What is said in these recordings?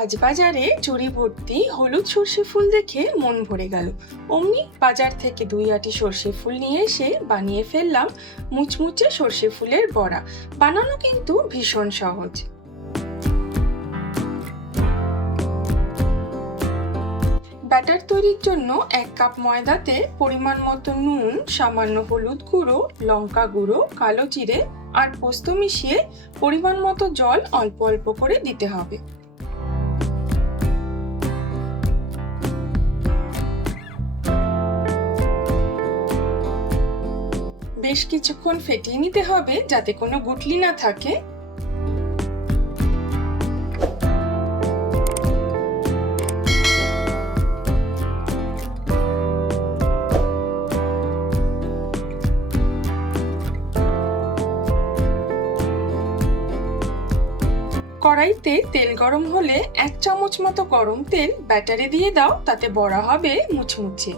আজ বাজারে ঝুড়ি ভর্তি হলুদ সর্ষে ফুল দেখে মন ভরে গেল। অমনি বাজার থেকে 2 আঁটি সর্ষে ফুল নিয়ে এসে বানিয়ে ফেললাম মুচমুচে সর্ষে ফুলের বড়া। বানানো কিন্তু ভীষণ সহজ। ব্যাটার তৈরির জন্য 1 কাপ ময়দাতে পরিমাণ মতো নুন, সামান্য হলুদ গুঁড়ো, লঙ্কা গুঁড়ো, কালো জিরে আর পোস্ত মিশিয়ে পরিমাণ মতো জল অল্প অল্প করে দিতে হবে। বেশ কিছুক্ষণ ফেটিয়ে নিতে হবে যাতে কোনো গুটলি না থাকে। কড়াইতে তেল গরম হলে 1 চামচ মতো গরম তেল ব্যাটারে দিয়ে দাও, তাতে বড়া হবে মুচমুচে।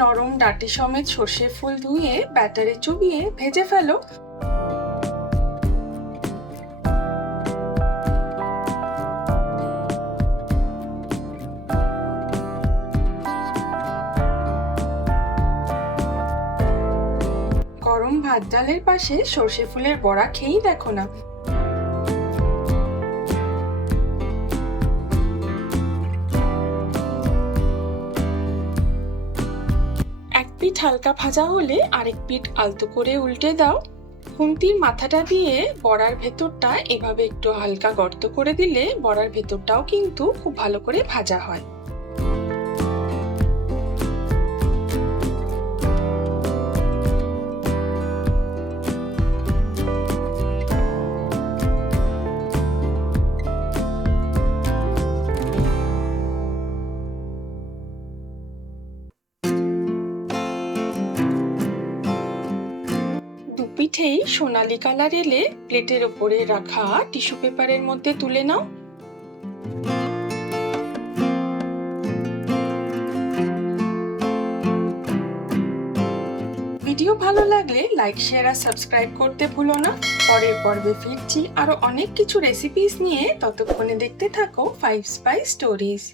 নরম ডাঁটি সমেত সর্ষে ফুল ধুয়ে ব্যাটারে চুবিয়ে ভেজে ফেলো। গরম ভাত ডালের পাশে সর্ষে ফুলের বড়া খেয়েই দেখো না। এক পিঠ হালকা ভাজা হলে আরেক পিঠ আলতো করে উল্টে দাও। খুন্তির মাথাটা দিয়ে বড়ার ভেতরটা এভাবে একটু হালকা গর্ত করে দিলে বড়ার ভেতরটাও কিন্তু খুব ভালো করে ভাজা হয়। পিঠেই সোনালী কালার এলে প্লেটের ওপরে রাখা টিস্যু পেপারের মধ্যে তুলে নাও। ভিডিও ভালো লাগলে লাইক, শেয়ার আর সাবস্ক্রাইব করতে ভুলো না। পরের পর্বে ফিরছি আরো অনেক কিছু রেসিপিস নিয়ে। ততক্ষণে দেখতে থাকো 5 স্পাইস স্টোরিজ।